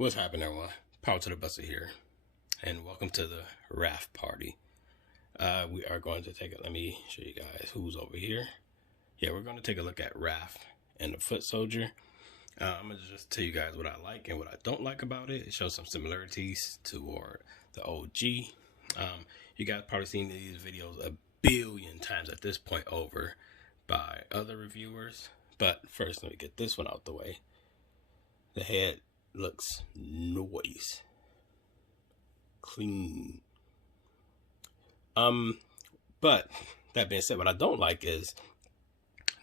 What's happening, everyone? Power to the Buster here, and welcome to the raph party. We are going to take a, let me show you guys who's over here. Yeah, we're going to take a look at Raph and the Foot Soldier. I'm going to just tell you guys what I like and what I don't like about it. It shows some similarities toward the OG. You guys probably seen these videos a billion times at this point over by other reviewers. But first, let me get this one out the way. The head looks nice, clean. But that being said, what I don't like is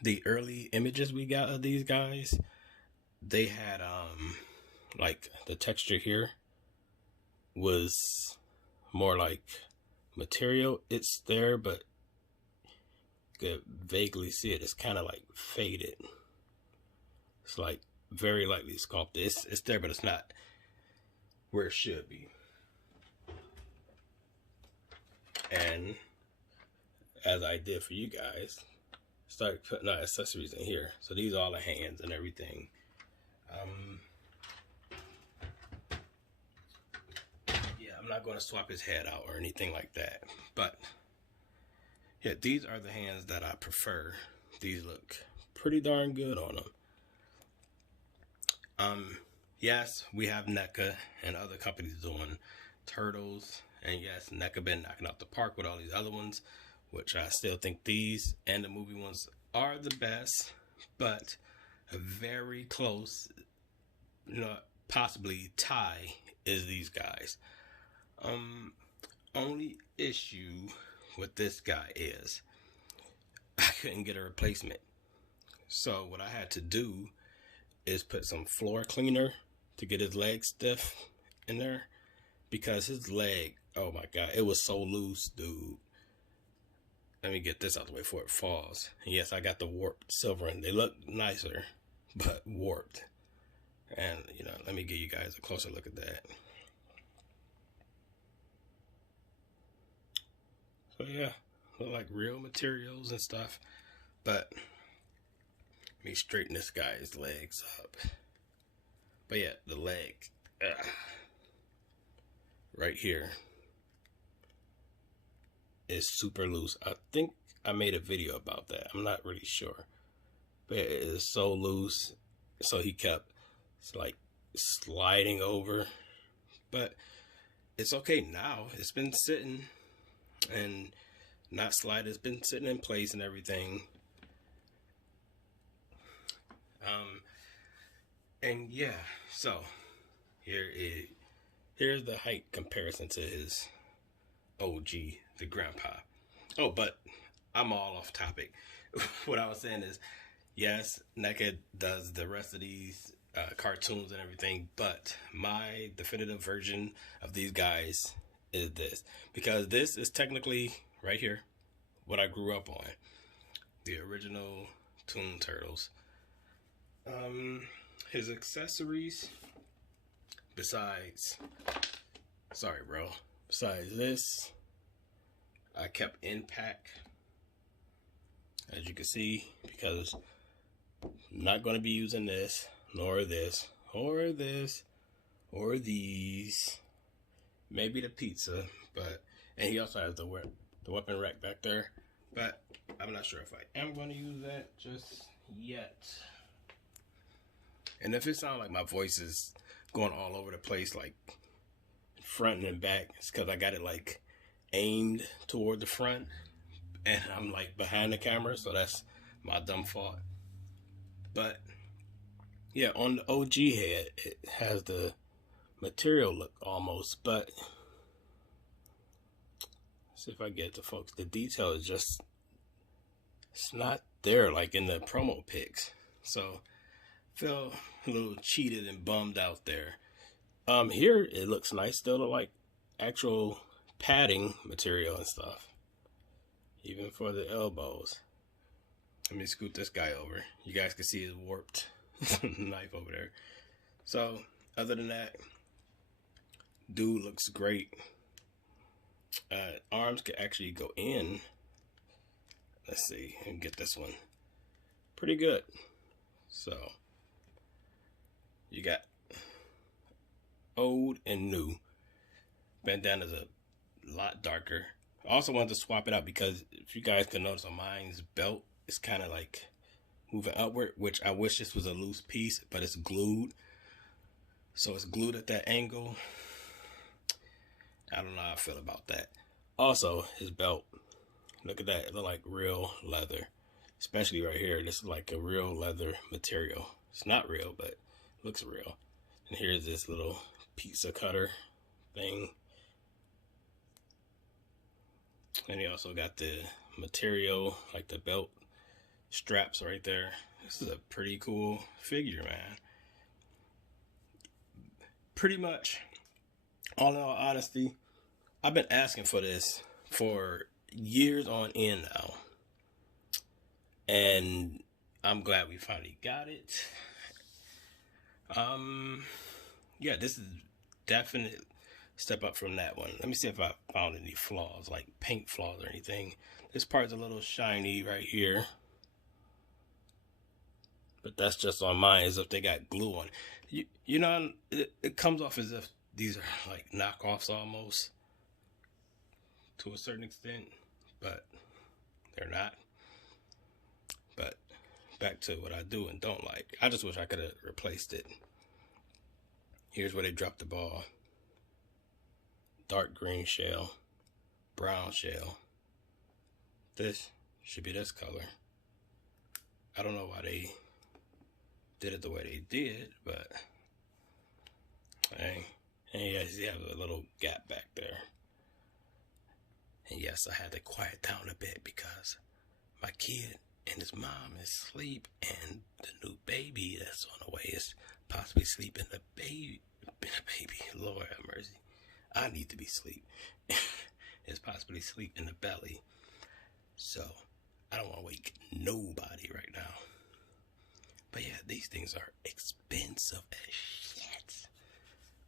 the early images we got of these guys. They had like the texture here was more like material. It's there, but you could vaguely see it. It's kind of like faded. It's like very lightly sculpted. It's there, but it's not where it should be. And as I did for you guys, started putting our accessories in here. So these are all the hands and everything. Yeah, I'm not going to swap his head out or anything like that. But yeah, these are the hands that I prefer. These look pretty darn good on them. Yes, we have NECA and other companies doing turtles, and yes, NECA been knocking out the park with all these other ones, which I still think these and the movie ones are the best, but a very close, possibly tie is these guys. Only issue with this guy is I couldn't get a replacement, so what I had to do is put some floor cleaner to get his leg stiff in there, because his leg, oh my god, it was so loose, dude. Let me get this out the way before it falls. And yes, I got the warped silver, and they look nicer, but warped. And let me give you guys a closer look at that. So yeah, look like real materials and stuff, but let me straighten this guy's legs up. But yeah, the leg right here is super loose. I think I made a video about that. I'm not really sure, but it is so loose. So he kept like sliding over, but it's okay now. It's been sitting and not slide. It's been sitting in place and everything. And yeah, so here's the height comparison to his OG, the grandpa. Oh, but I'm all off topic. What I was saying is, yes, NECA does the rest of these cartoons and everything, but my definitive version of these guys is this, because this is technically right here what I grew up on, the original Toon Turtles. His accessories, besides this, I kept in pack, as you can see, because I'm not going to be using this, nor this, or this, or these, maybe the pizza, and he also has the weapon rack back there, but I'm not sure if I am going to use that just yet. And if it sounds like my voice is going all over the place, like front and back, it's because I got it like aimed toward the front and I'm like behind the camera, so that's my dumb fault. But yeah, on the OG head, it has the material look almost, but let's see if I get it to focus. The detail is just, it's not there like in the promo pics. So feel a little cheated and bummed out there. Here it looks nice. Still look like actual padding material and stuff, even for the elbows. Let me scoot this guy over. You guys can see his warped knife over there. So other than that, dude looks great. Arms could actually go in. Let's see, and get this one. Pretty good. So you got old and new. Bandana's a lot darker. I also wanted to swap it out because if you guys can notice on mine's belt, it's kind of like moving upward, which I wish this was a loose piece, but it's glued. So it's glued at that angle. I don't know how I feel about that. Also, his belt, look at that. It looks like real leather, especially right here. This is like a real leather material. It's not real, but it looks real. And here's this little pizza cutter thing. And he also got the material, like the belt straps right there. This is a pretty cool figure, man. Pretty much, all in all honesty, I've been asking for this for years on end now. And I'm glad we finally got it. Yeah, this is definite step up from that one. Let me see if I found any flaws, like paint flaws or anything. This part's a little shiny right here, but that's just on mine, as if they got glue on it. You know, it comes off as if these are like knockoffs almost, to a certain extent, but they're not. But back to what I do and don't like. I just wish I could have replaced it. Here's where they dropped the ball. Dark green shell, brown shell. This should be this color. I don't know why they did it the way they did, but hey. And yes, you have a little gap back there. And yes, I had to quiet down a bit because my kid and his mom is asleep, and the new baby that's on the way is possibly sleeping. The baby, Lord have mercy. I need to be asleep. Is possibly asleep in the belly. So I don't want to wake nobody right now. But yeah, these things are expensive as shit.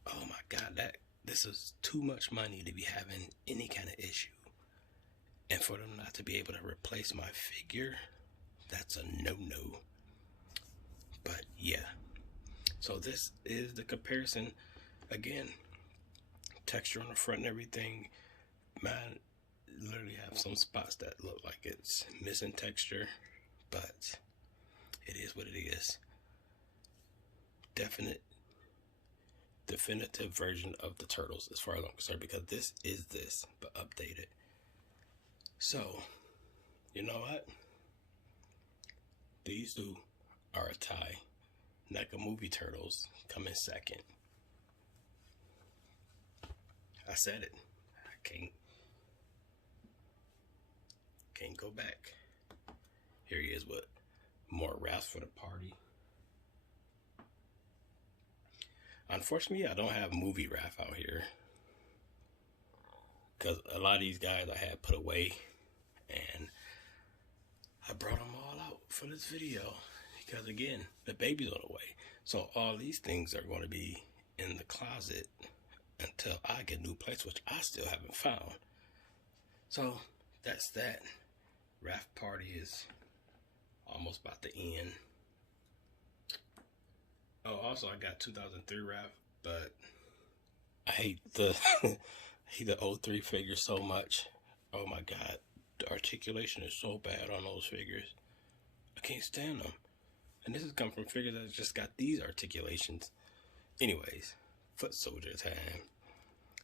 Oh my God, this is too much money to be having any kind of issue. And for them not to be able to replace my figure, that's a no-no. But yeah. So this is the comparison. Again, texture on the front and everything. Mine literally have some spots that look like it's missing texture, but it is what it is. Definitive version of the Turtles as far as I'm concerned, because this is this, but updated. So, you know what? These two are a tie. NECA Movie Turtles come in second. I said it. I can't go back. Here he is with more Raph for the party. Unfortunately, I don't have movie Raph out here, because a lot of these guys I had put away, and I brought them all out for this video because, again, the baby's on the way. So all these things are going to be in the closet until I get a new place, which I still haven't found. So that's that. Raph party is almost about to end. Oh, also I got 2003 Raph, but I hate the the 03 figures so much. Oh my God, the articulation is so bad on those figures. I can't stand them. And this has come from figures that just got these articulations. Anyways, foot soldier time.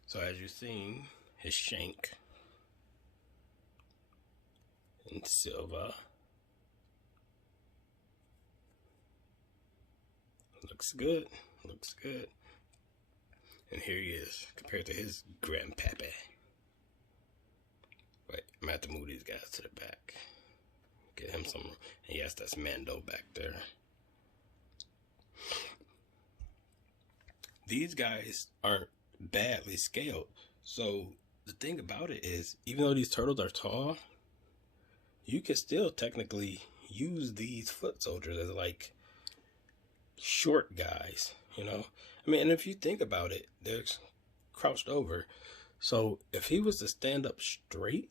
So as you've seen, his shank in silver. Looks good. Looks good. And here he is, compared to his grandpappy. Wait, I'm gonna have to move these guys to the back. Get him some. And yes, that's Mando back there. These guys aren't badly scaled. So the thing about it is, even though these turtles are tall, you can still technically use these foot soldiers as like short guys, you know? I mean, and if you think about it, they're crouched over. So if he was to stand up straight,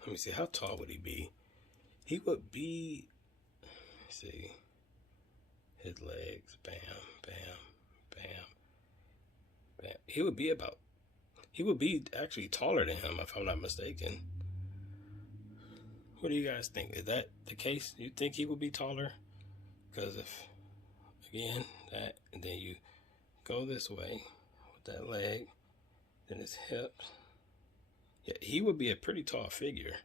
let me see, how tall would he be? He would be, let's see, his legs, bam, bam, bam, He would be actually taller than him, if I'm not mistaken. What do you guys think? Is that the case? You think he would be taller? Because if, again, that, and then you go this way with that leg, then his hips. Yeah, he would be a pretty tall figure.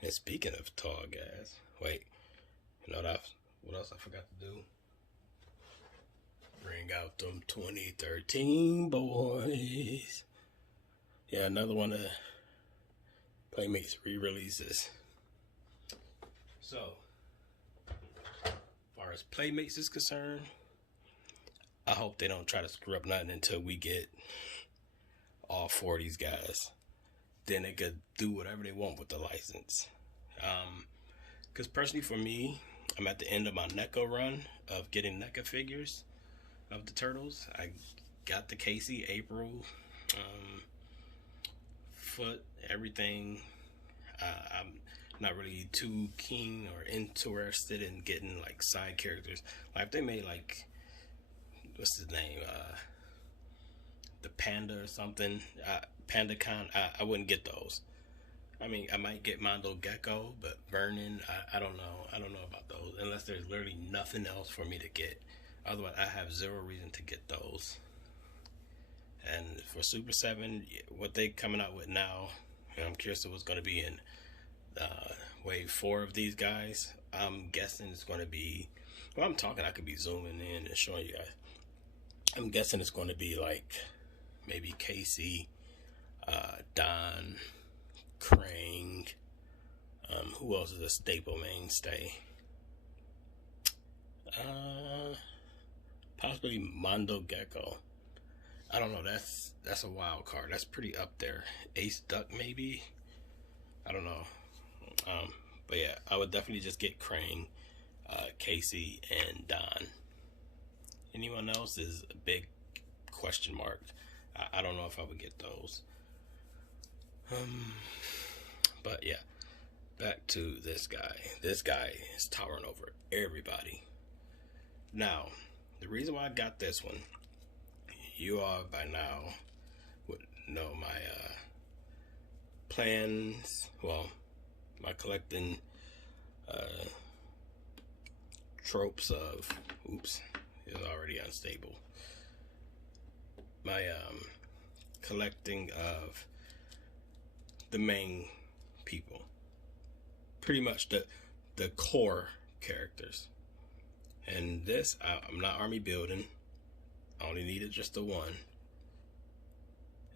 And speaking of tall guys, wait, you know what else I forgot to do? Bring out them 2013 boys. Yeah, another one of Playmates re-releases. So, as far as Playmates is concerned, I hope they don't try to screw up nothing until we get all 4 of these guys. Then they could do whatever they want with the license. Because personally for me, I'm at the end of my NECA run of getting NECA figures of the Turtles. I got the Casey, April, Foot, everything. I'm not really too keen or interested in getting like side characters. Like if they made like, what's his name, the Panda or something, PandaCon, I wouldn't get those. I mean, I might get Mondo Gecko, but Vernon, I don't know. I don't know about those unless there's literally nothing else for me to get. Otherwise, I have zero reason to get those. And for SUPER7, what they coming out with now, and I'm curious what's going to be in wave 4 of these guys. I'm guessing it's going to be, well, I'm talking, I could be zooming in and showing you guys. I'm guessing it's going to be like maybe Casey, Don, Krang, who else is a staple mainstay? Possibly Mondo Gecko. I don't know, that's a wild card. That's pretty up there. Ace Duck maybe? I don't know. But yeah, I would definitely just get Krang, Casey, and Don. Anyone else is a big question mark. I don't know if I would get those. But yeah, back to this guy. This guy is towering over everybody. Now, the reason why I got this one, you all by now would know my plans. Well, my collecting tropes of, oops, is already unstable. My collecting of the main people, pretty much the core characters. And this, I'm not army building. I only needed just the one.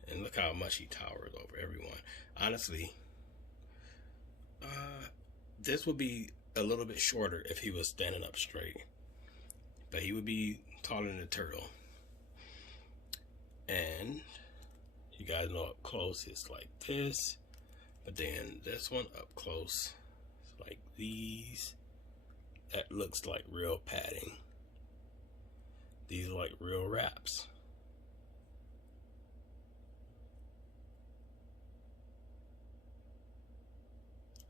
And look how much he towers over everyone. Honestly, this would be a little bit shorter if he was standing up straight. But he would be taller than a turtle. And you guys know up close it's like this. But then this one up close, it's like these. That looks like real padding. These are like real wraps.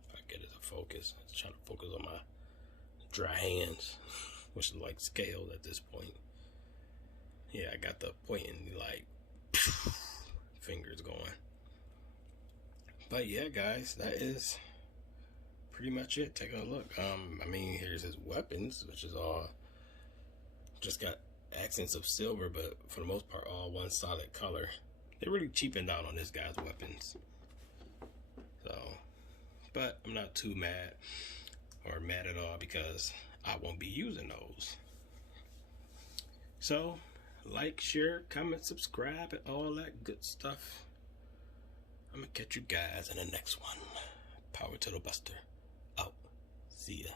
If I get it to focus, I'm trying to focus on my dry hands, which is like scaled at this point. Yeah, I got the pointing like fingers going. But yeah, guys, that is pretty much it. Take a look. I mean, here's his weapons, which is all just got accents of silver, but for the most part, all one solid color. They really cheapened out on this guy's weapons. So, but I'm not too mad or mad at all because I won't be using those. So, like, share, comment, subscribe, and all that good stuff. I'm gonna catch you guys in the next one. Power to the Buster. Out. See ya.